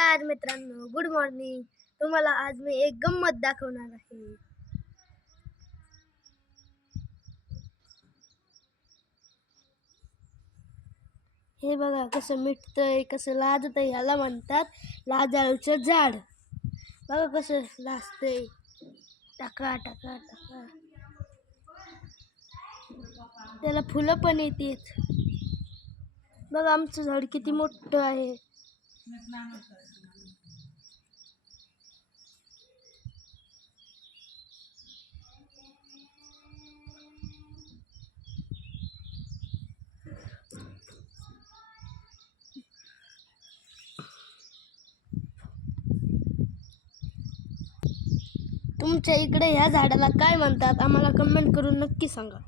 नमस्कार मित्रांनो, good morning. तुम्हाला आज मी एक गंमत दाखवणार आहे. हे बघा कसं मिटतंय, कसं लाजतंय. ह्याला म्हणतात लाजाळूचं झाड. बघा कसं लाजतंय, टाका टाका टाका. त्याला फुलं पण येतात. बघा आमचं झाड किती मोठं आहे. तुमच्या इकडे ह्या झाडाला काय म्हणतात आम्हाला कमेंट करून नक्की सांगा.